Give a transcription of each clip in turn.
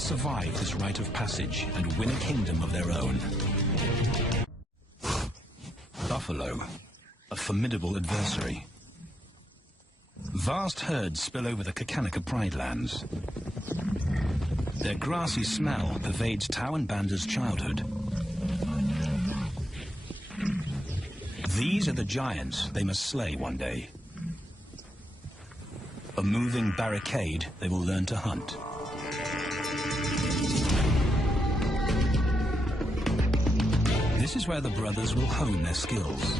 survive this rite of passage and win a kingdom of their own. Buffalo, a formidable adversary. Vast herds spill over the Kakanika Pride Lands. Their grassy smell pervades Tau and Banda's childhood. These are the giants they must slay one day. A moving barricade they will learn to hunt. This is where the brothers will hone their skills.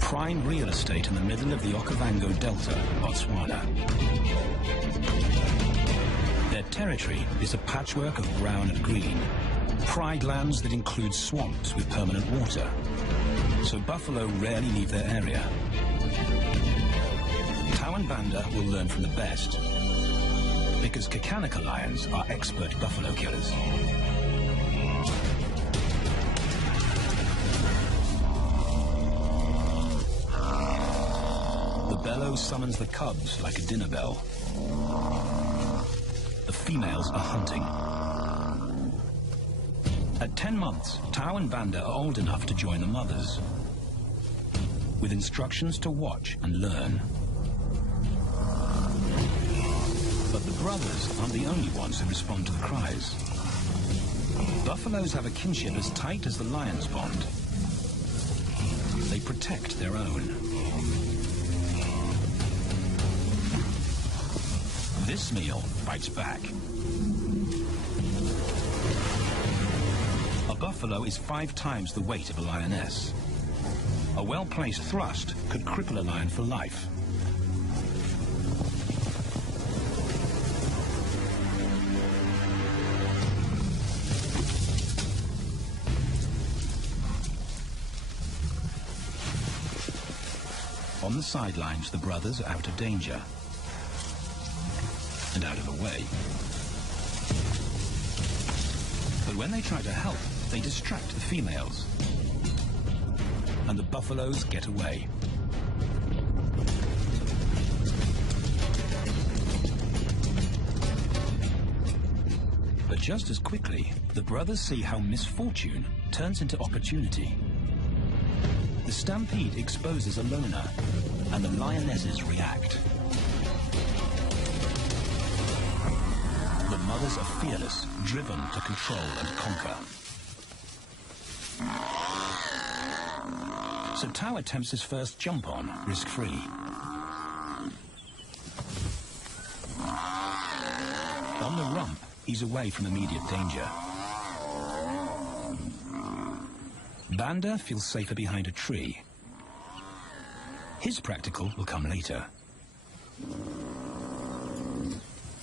Prime real estate in the middle of the Okavango Delta, Botswana. Their territory is a patchwork of brown and green, pride lands that include swamps with permanent water, so buffalo rarely leave their area. Tau and Banda will learn from the best, because Kakanika lions are expert buffalo killers. The bellow summons the cubs like a dinner bell. The females are hunting. At 10 months, Tau and Banda are old enough to join the mothers, with instructions to watch and learn. But the brothers aren't the only ones who respond to the cries. Buffaloes have a kinship as tight as the lions' bond. They protect their own. This meal fights back. A buffalo is 5 times the weight of a lioness. A well-placed thrust could cripple a lion for life. On the sidelines, the brothers are out of danger and out of the way. But when they try to help, they distract the females, and the buffaloes get away. But just as quickly, the brothers see how misfortune turns into opportunity. The stampede exposes a loner, and the lionesses react. The mothers are fearless, driven to control and conquer. So Tau attempts his first jump on, risk-free. On the rump, he's away from immediate danger. Banda feels safer behind a tree. His practical will come later.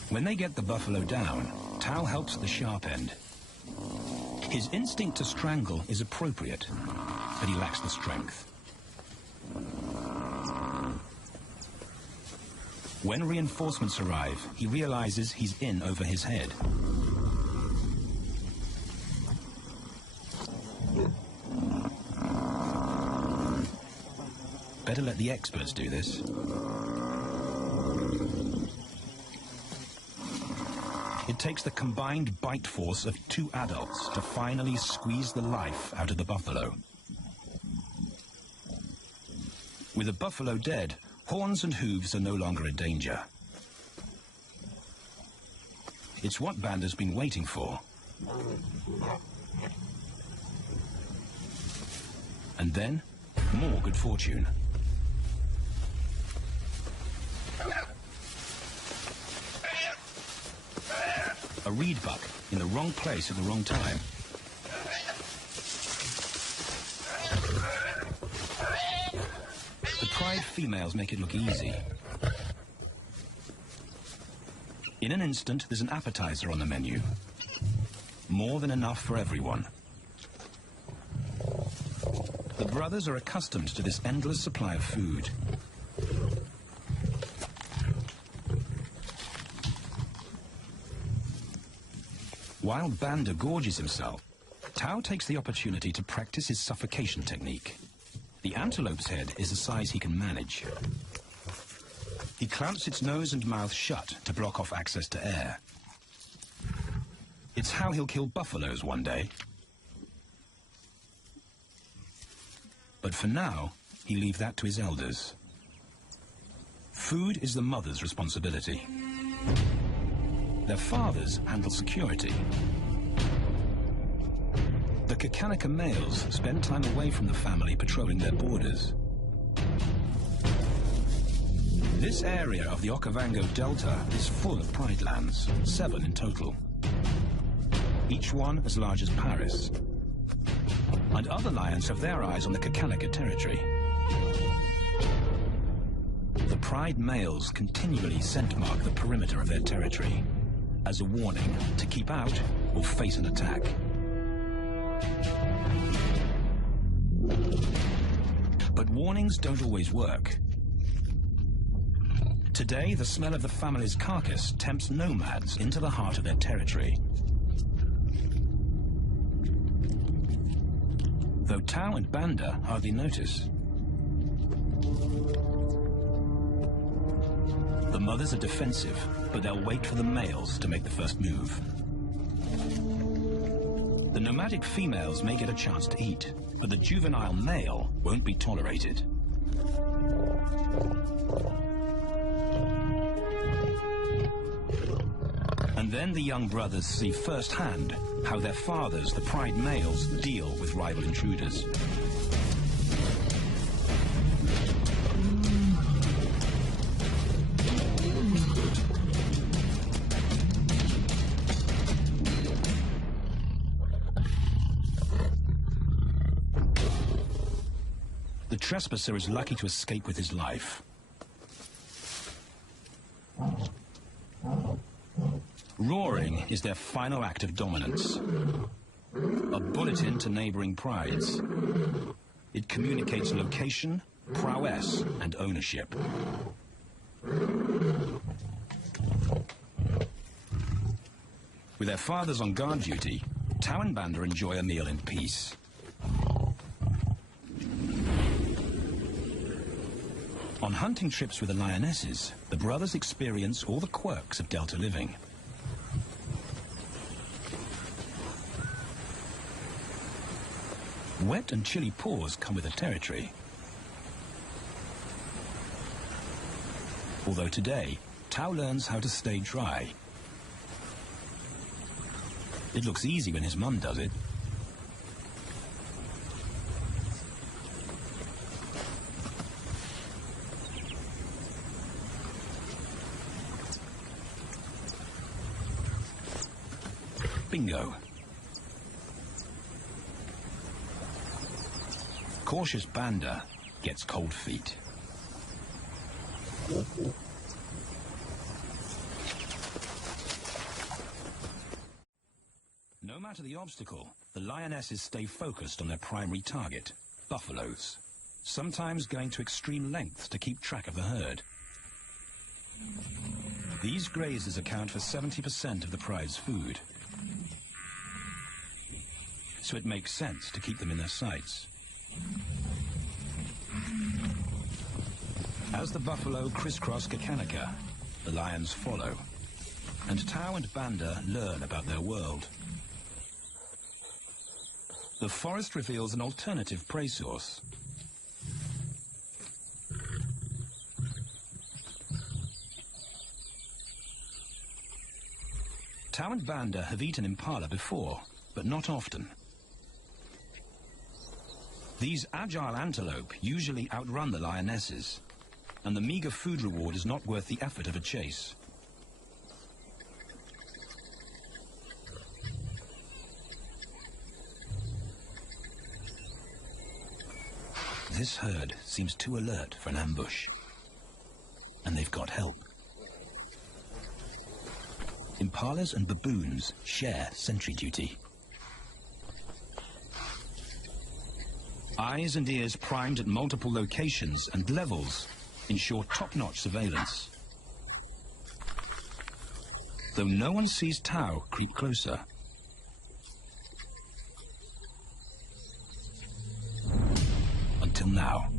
When they get the buffalo down, Tau helps at the sharp end. His instinct to strangle is appropriate, but he lacks the strength. When reinforcements arrive, he realizes he's in over his head. Better let the experts do this. It takes the combined bite force of 2 adults to finally squeeze the life out of the buffalo. With the buffalo dead, horns and hooves are no longer a danger. It's what Banda's been waiting for. And then, more good fortune. A reed buck in the wrong place at the wrong time. The pride females make it look easy. In an instant, there's an appetizer on the menu. More than enough for everyone. The brothers are accustomed to this endless supply of food. While Banda gorges himself, Tau takes the opportunity to practice his suffocation technique. The antelope's head is a size he can manage. He clamps its nose and mouth shut to block off access to air. It's how he'll kill buffaloes one day. But for now, he leaves that to his elders. Food is the mother's responsibility. Their fathers handle security. The Kakanaka males spend time away from the family patrolling their borders. This area of the Okavango Delta is full of pride lands, 7 in total. Each one as large as Paris. And other lions have their eyes on the Kakanaka territory. The pride males continually scent mark the perimeter of their territory as a warning to keep out or face an attack. But warnings don't always work. Today, the smell of the family's carcass tempts nomads into the heart of their territory. Though Tau and Banda hardly notice. The mothers are defensive, but they'll wait for the males to make the first move. The nomadic females may get a chance to eat, but the juvenile male won't be tolerated. And then the young brothers see firsthand how their fathers, the pride males, deal with rival intruders. The trespasser is lucky to escape with his life. Roaring is their final act of dominance. A bulletin to neighboring prides. It communicates location, prowess, and ownership. With their fathers on guard duty, Tau and Banda enjoy a meal in peace. On hunting trips with the lionesses, the brothers experience all the quirks of Delta living. Wet and chilly paws come with the territory. Although today, Tau learns how to stay dry. It looks easy when his mum does it. Bingo. Cautious Banda gets cold feet. No matter the obstacle, the lionesses stay focused on their primary target, buffaloes, sometimes going to extreme lengths to keep track of the herd. These grazers account for 70% of the pride's food, so it makes sense to keep them in their sights. As the buffalo crisscross Kakanaka, the lions follow, and Tau and Banda learn about their world. The forest reveals an alternative prey source. Tau and Banda have eaten impala before, but not often. These agile antelope usually outrun the lionesses, and the meager food reward is not worth the effort of a chase. This herd seems too alert for an ambush, and they've got help. Impalas and baboons share sentry duty. Eyes and ears primed at multiple locations and levels ensure top-notch surveillance. Though no one sees Tau creep closer. Until now.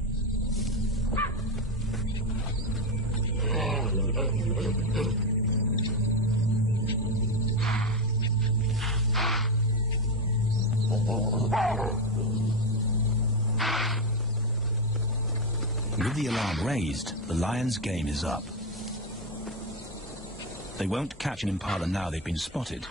the alarm raised, the lions' game is up. They won't catch an impala now they've been spotted.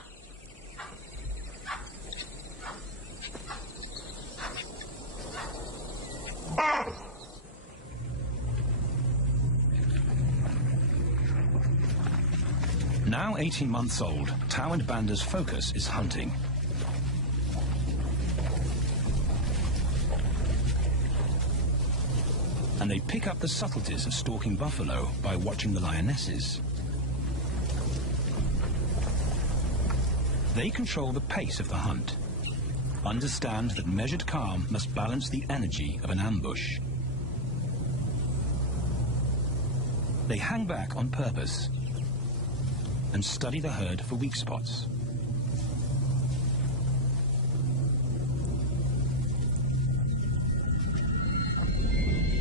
Now 18 months old, Tao and Banda's focus is hunting. And they pick up the subtleties of stalking buffalo by watching the lionesses. They control the pace of the hunt, understand that measured calm must balance the energy of an ambush. They hang back on purpose and study the herd for weak spots.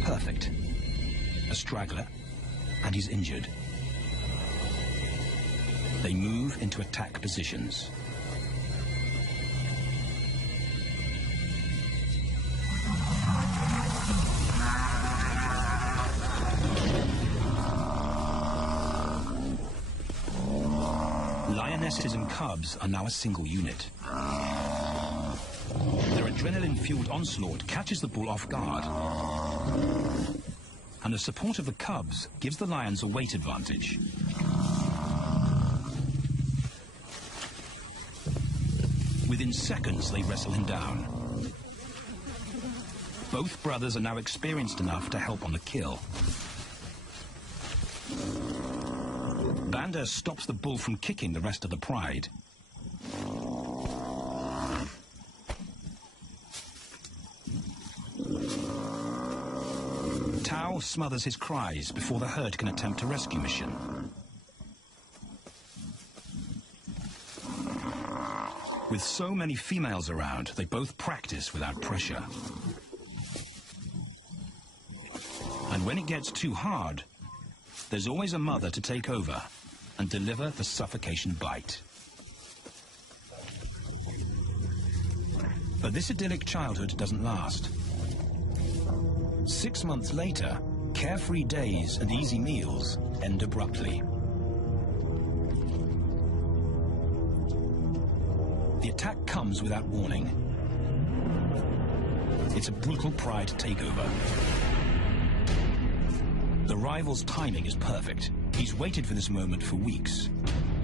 Perfect. A straggler, and he's injured. They move into attack positions. Lionesses and cubs are now a single unit. Their adrenaline-fueled onslaught catches the bull off guard. And the support of the cubs gives the lions a weight advantage. Within seconds, they wrestle him down. Both brothers are now experienced enough to help on the kill. Banda stops the bull from kicking the rest of the pride. Tao smothers his cries before the herd can attempt a rescue mission. With so many females around, they both practice without pressure. And when it gets too hard, there's always a mother to take over and deliver the suffocation bite. But this idyllic childhood doesn't last. 6 months later, carefree days and easy meals end abruptly. The attack comes without warning. It's a brutal pride takeover. The rival's timing is perfect. He's waited for this moment for weeks.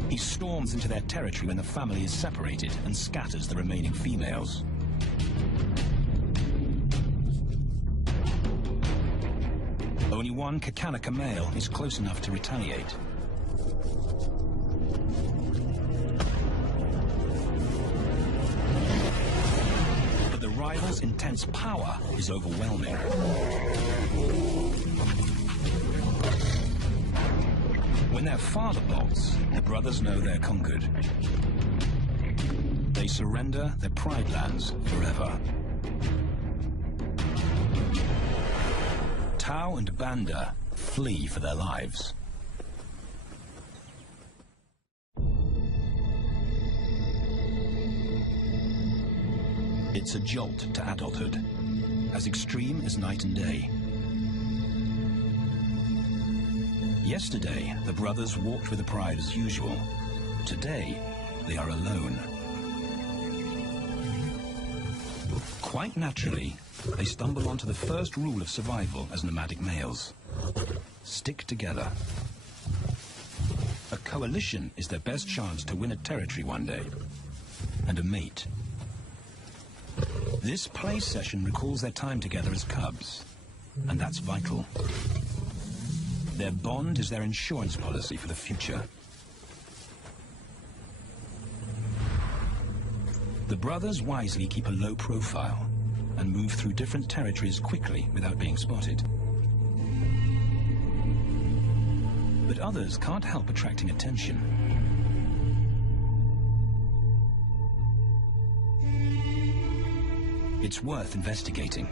He storms into their territory when the family is separated and scatters the remaining females. Only one Kakanaka male is close enough to retaliate. But the rival's intense power is overwhelming. When their father bolts, the brothers know they're conquered. They surrender their pride lands forever. Tao and Banda flee for their lives. It's a jolt to adulthood, as extreme as night and day. Yesterday, the brothers walked with the pride as usual. Today, they are alone. Quite naturally, they stumble onto the first rule of survival as nomadic males. Stick together. A coalition is their best chance to win a territory one day. And a mate. This play session recalls their time together as cubs. And that's vital. Their bond is their insurance policy for the future. The brothers wisely keep a low profile and move through different territories quickly without being spotted. But others can't help attracting attention. It's worth investigating.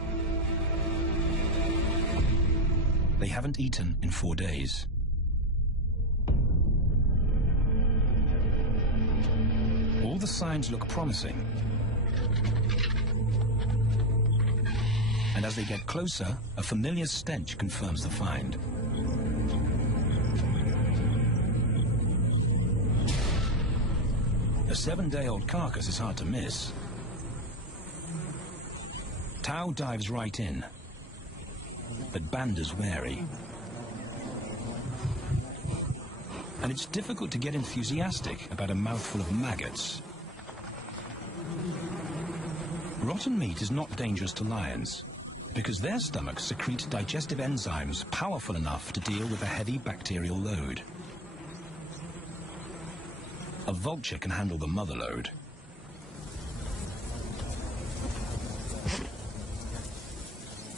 They haven't eaten in 4 days. All the signs look promising. And as they get closer, a familiar stench confirms the find. A 7-day-old carcass is hard to miss. Tao dives right in, but Banda's wary. And it's difficult to get enthusiastic about a mouthful of maggots. Rotten meat is not dangerous to lions, because their stomachs secrete digestive enzymes powerful enough to deal with a heavy bacterial load. A vulture can handle the mother load.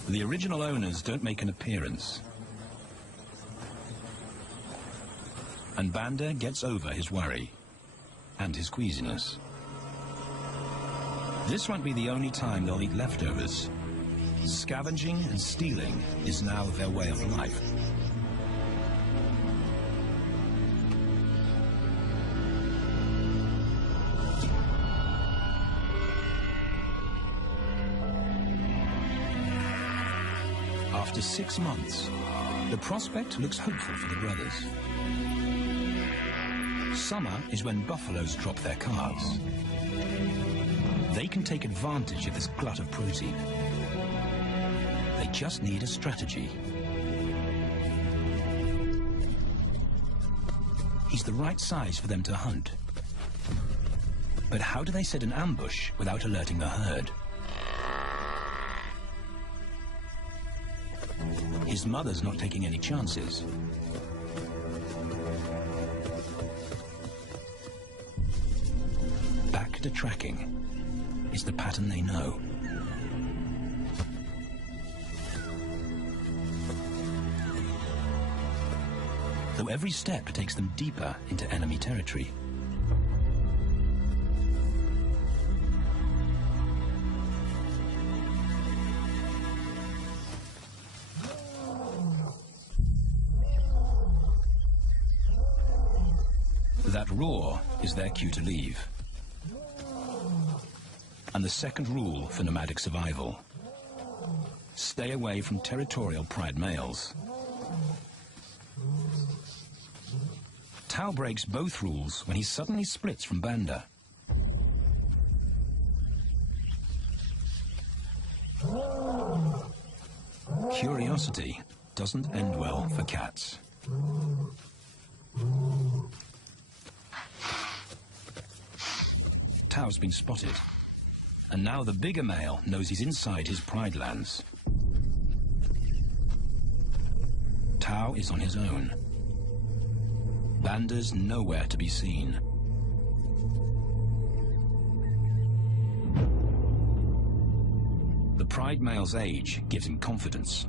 The original owners don't make an appearance. And Banda gets over his worry and his queasiness. This won't be the only time they'll eat leftovers. Scavenging and stealing is now their way of life. After 6 months, the prospect looks hopeful for the brothers. Summer is when buffaloes drop their calves. They can take advantage of this glut of protein. They just need a strategy. He's the right size for them to hunt. But how do they set an ambush without alerting the herd? His mother's not taking any chances. Back to tracking is the pattern they know. Though every step takes them deeper into enemy territory. That roar is their cue to leave. And the second rule for nomadic survival: stay away from territorial pride males. Tao breaks both rules when he suddenly splits from Banda. Curiosity doesn't end well for cats. Tao's been spotted, and now the bigger male knows he's inside his pride lands. Tao is on his own. Banda's nowhere to be seen. The pride male's age gives him confidence.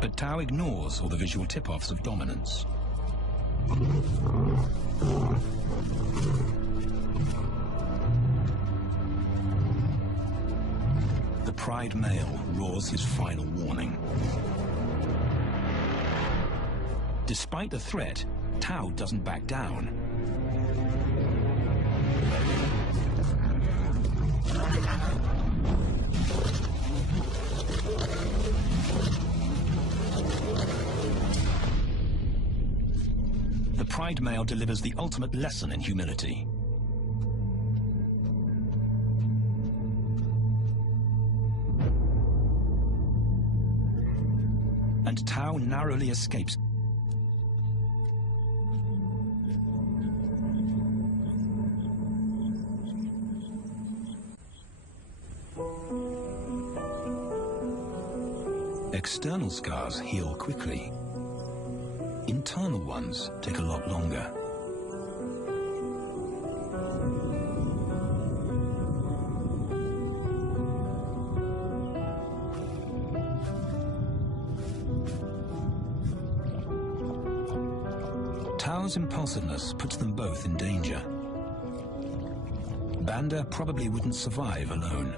But Tao ignores all the visual tip-offs of dominance. The pride male roars his final warning. Despite the threat, Tao doesn't back down. The pride male delivers the ultimate lesson in humility. And Tao narrowly escapes. External scars heal quickly. Internal ones take a lot longer. Tao's impulsiveness puts them both in danger. Banda probably wouldn't survive alone.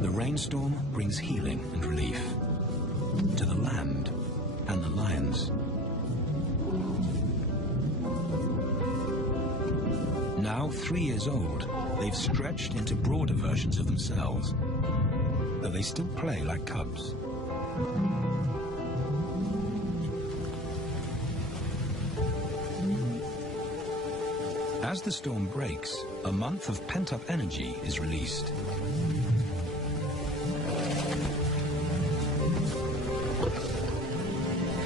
The rainstorm brings healing and relief to the land and the lions. Now 3 years old, they've stretched into broader versions of themselves, though they still play like cubs. As the storm breaks, a month of pent-up energy is released.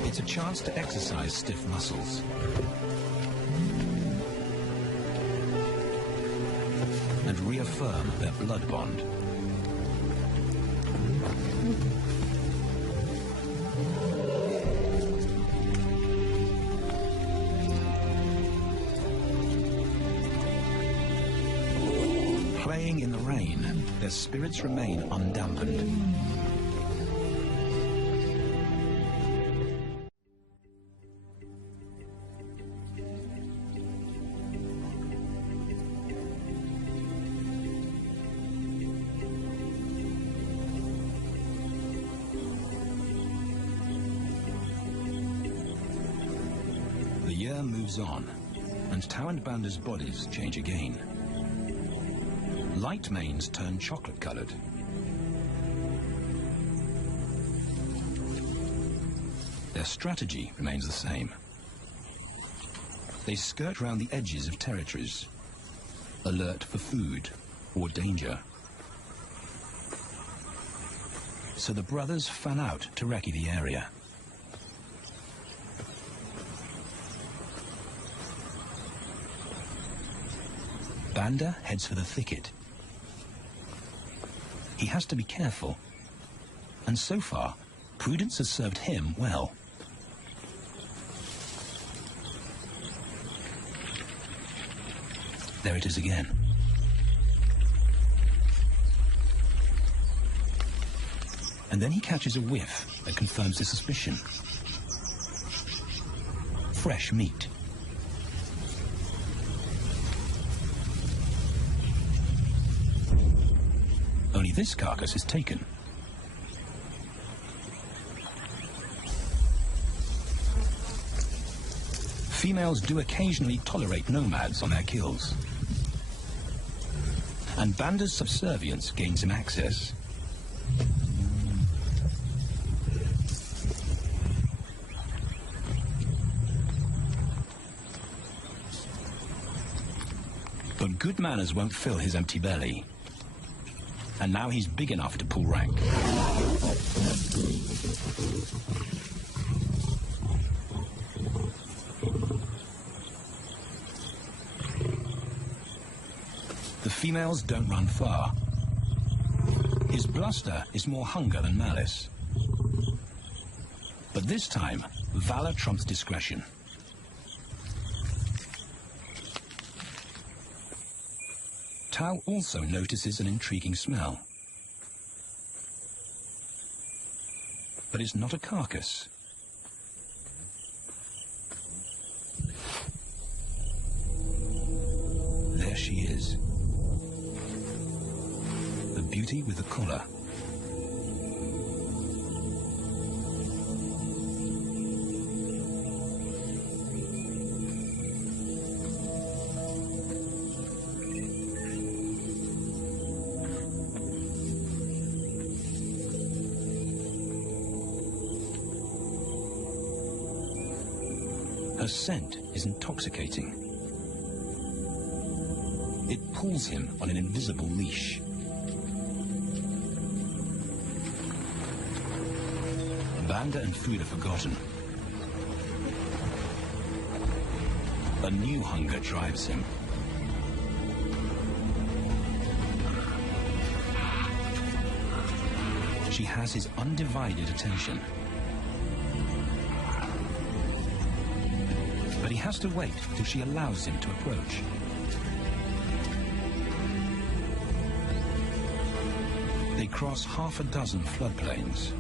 It's a chance to exercise stiff muscles. And reaffirm their blood bond. Playing in the rain, their spirits remain undampened. The year moves on, and Tau and Banda's bodies change again. Light manes turn chocolate-colored. Their strategy remains the same. They skirt round the edges of territories, alert for food or danger. So the brothers fan out to recce the area. Banda heads for the thicket. He has to be careful, and so far, prudence has served him well. There it is again. And then he catches a whiff that confirms his suspicion. Fresh meat. Only this carcass is taken. Females do occasionally tolerate nomads on their kills. And Banda's subservience gains him access. But good manners won't fill his empty belly. And now he's big enough to pull rank. The females don't run far. His bluster is more hunger than malice. But this time, valor trumps discretion. Tau also notices an intriguing smell. But it's not a carcass. There she is. The beauty with the collar. Her scent is intoxicating. It pulls him on an invisible leash. Banda and food are forgotten. A new hunger drives him. She has his undivided attention. But he has to wait till she allows him to approach. They cross half a dozen floodplains.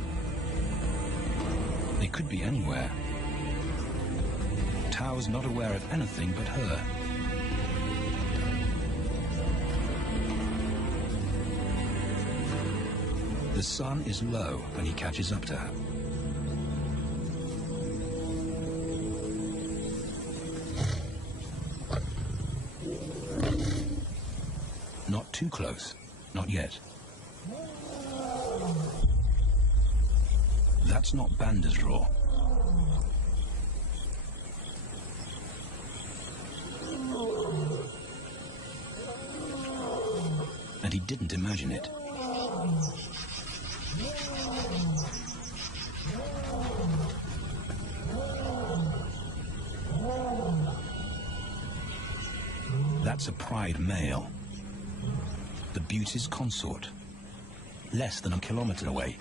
They could be anywhere. Tau's not aware of anything but her. The sun is low when he catches up to her. Not too close. Not yet. That's not Banda's roar. And he didn't imagine it. That's a pride male. The beauty's consort. Less than a kilometer away.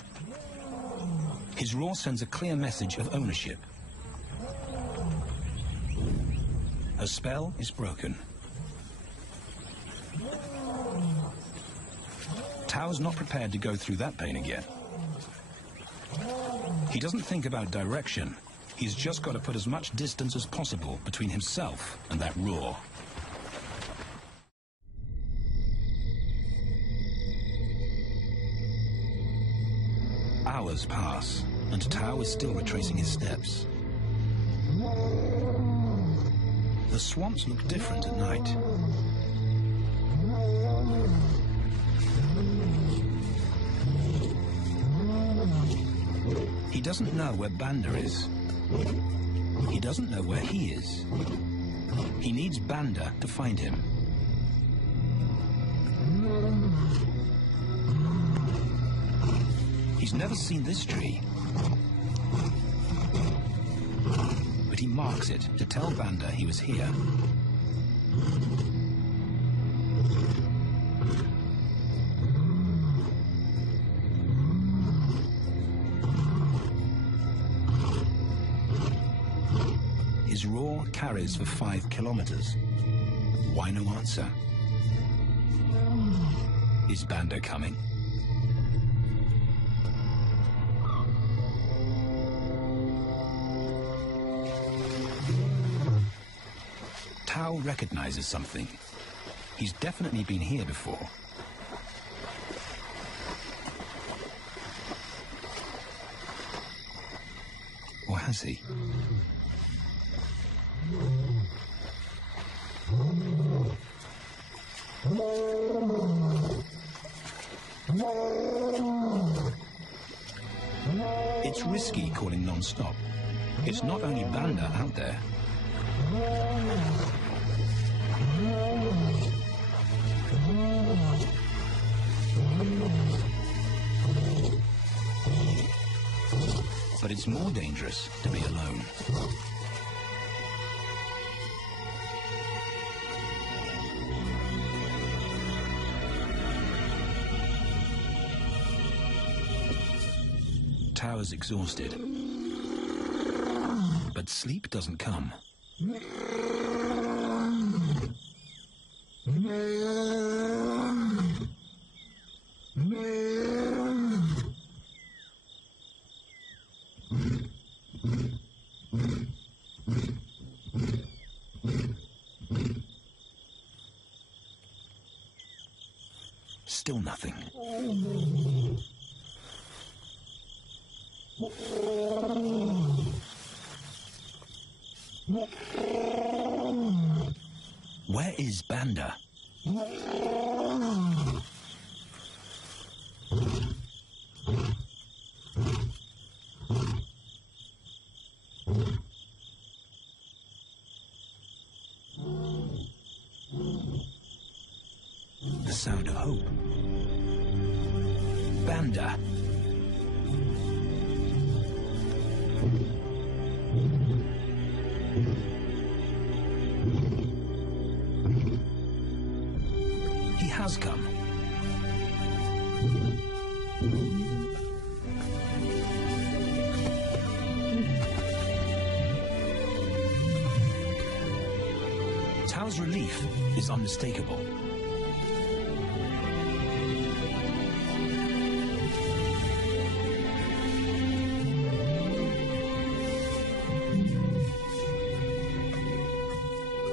His roar sends a clear message of ownership. Her spell is broken. Tao's not prepared to go through that pain again. He doesn't think about direction. He's just got to put as much distance as possible between himself and that roar. Hours pass, and Tao is still retracing his steps. The swamps look different at night. He doesn't know where Banda is. He doesn't know where he is. He needs Banda to find him. He's never seen this tree. But he marks it to tell Banda he was here. His roar carries for 5 kilometers. Why no answer? Is Banda coming? Tao recognizes something. He's definitely been here before. Or has he? It's risky calling non-stop. It's not only Banda out there. But it's more dangerous to be alone. Tao's exhausted, but sleep doesn't come. Still nothing. Where is Banda? The sound of hope. Banda. He has come. Tao's relief is unmistakable.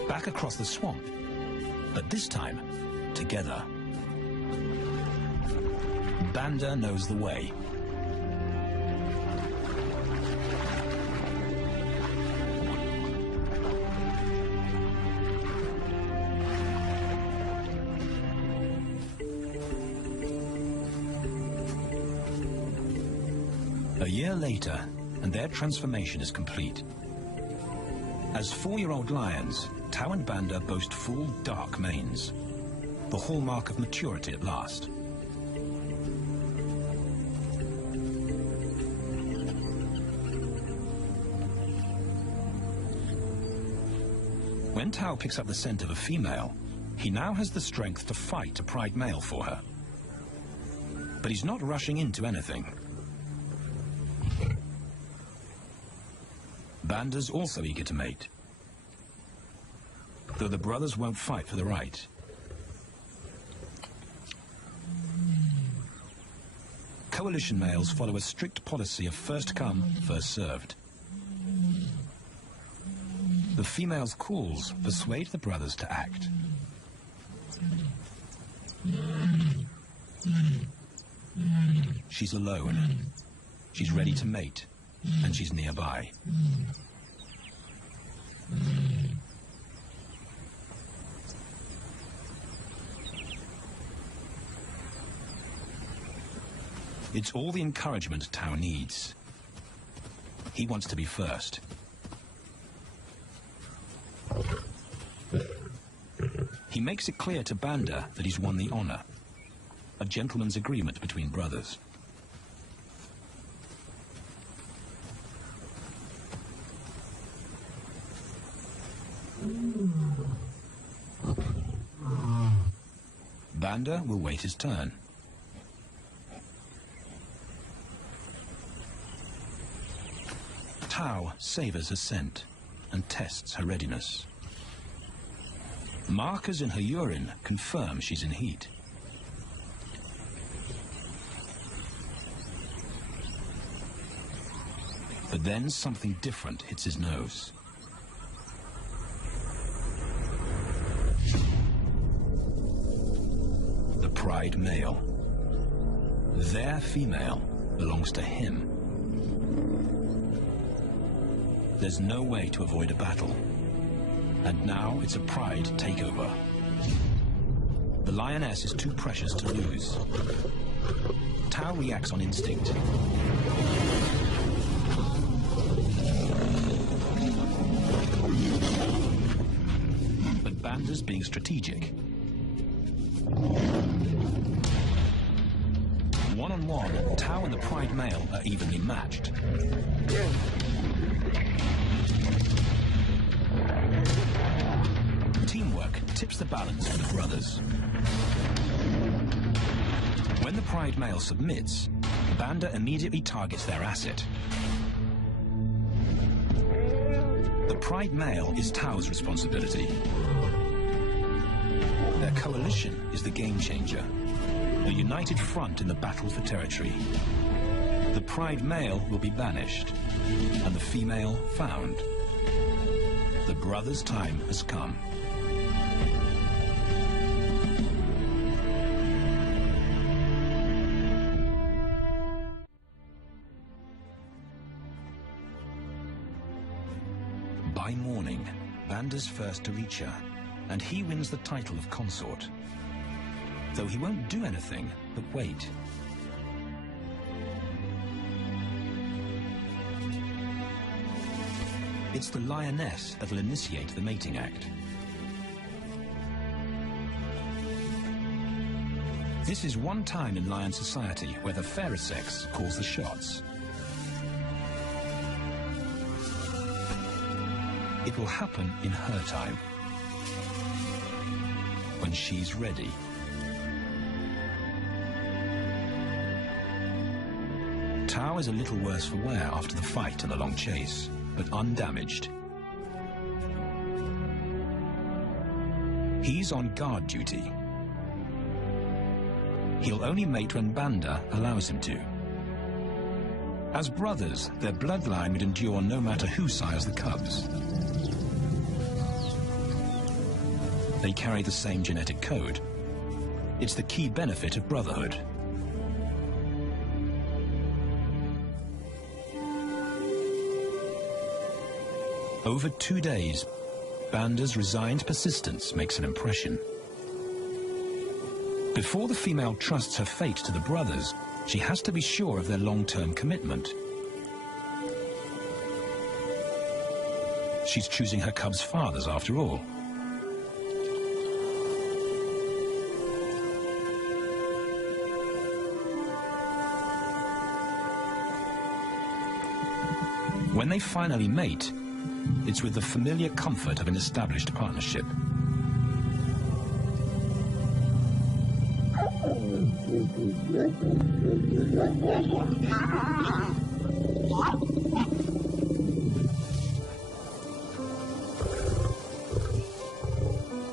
Back across the swamp, but this time, together. Banda knows the way. A year later, and their transformation is complete. As 4-year-old lions, Tao and Banda boast full, dark manes, the hallmark of maturity at last. When Tao picks up the scent of a female, he now has the strength to fight a pride male for her. But he's not rushing into anything. Banda's also eager to mate, though the brothers won't fight for the right. Coalition males follow a strict policy of first come, first served. The female's calls persuade the brothers to act. She's alone. She's ready to mate, and she's nearby. It's all the encouragement Tao needs. He wants to be first. He makes it clear to Banda that he's won the honor, a gentleman's agreement between brothers. Banda will wait his turn. Tao savors her scent and tests her readiness. Markers in her urine confirm she's in heat. But then something different hits his nose. The pride male. Their female belongs to him. There's no way to avoid a battle. And now it's a pride takeover. The lioness is too precious to lose. Tao reacts on instinct. But Banda's being strategic. One-on-one, Tao and the pride male are evenly matched. Teamwork tips the balance for the brothers. When the pride male submits, Banda immediately targets their asset. The pride male is Tao's responsibility. Their coalition is the game changer, a united front in the battle for territory. The pride male will be banished, and the female found. The brothers' time has come. By morning, Banda's first to reach her, and he wins the title of consort. Though he won't do anything but wait. It's the lioness that'll initiate the mating act. This is one time in lion society where the fairer sex calls the shots. It will happen in her time, when she's ready. Tao is a little worse for wear after the fight and the long chase, but undamaged. He's on guard duty. He'll only mate when Banda allows him to. As brothers, their bloodline would endure no matter who sires the cubs. They carry the same genetic code. It's the key benefit of brotherhood. Over 2 days, Banda's resigned persistence makes an impression. Before the female trusts her fate to the brothers, she has to be sure of their long-term commitment. She's choosing her cubs' fathers after all. When they finally mate, it's with the familiar comfort of an established partnership.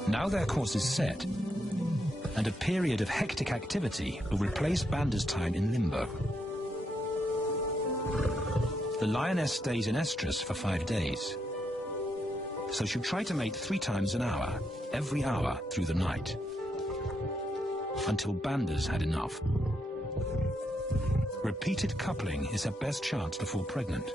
Now their course is set, and a period of hectic activity will replace Banda's time in limbo. The lioness stays in estrus for 5 days, so she'll try to mate 3 times an hour, every hour through the night, until Banda's had enough. Repeated coupling is her best chance to fall pregnant.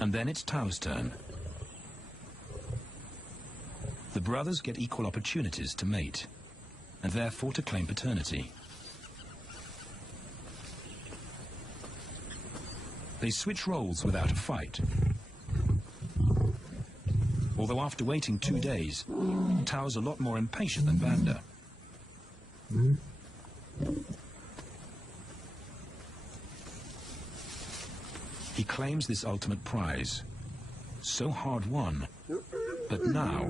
And then it's Tao's turn. The brothers get equal opportunities to mate, and therefore to claim paternity. They switch roles without a fight. Although after waiting 2 days, Tao's a lot more impatient than Banda. He claims this ultimate prize, so hard won, but now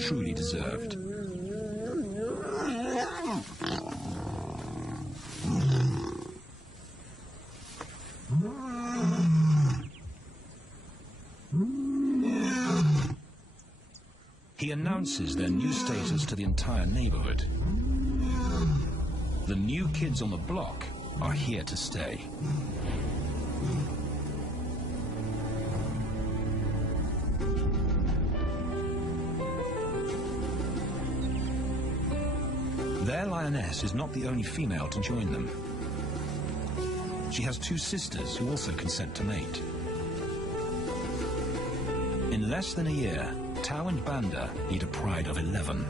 truly deserved. He announces their new status to the entire neighborhood. The new kids on the block are here to stay. Their lioness is not the only female to join them. She has 2 sisters who also consent to mate. In less than a year, Tao and Banda need a pride of 11.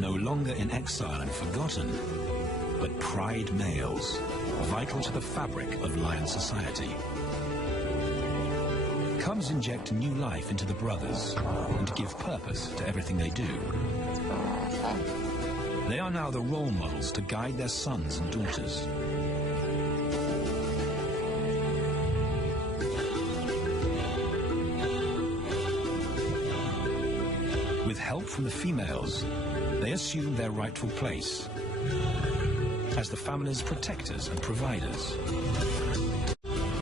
No longer in exile and forgotten, but pride males, vital to the fabric of lion society. Cubs inject new life into the brothers and give purpose to everything they do. They are now the role models to guide their sons and daughters. With help from the females, they assume their rightful place as the family's protectors and providers.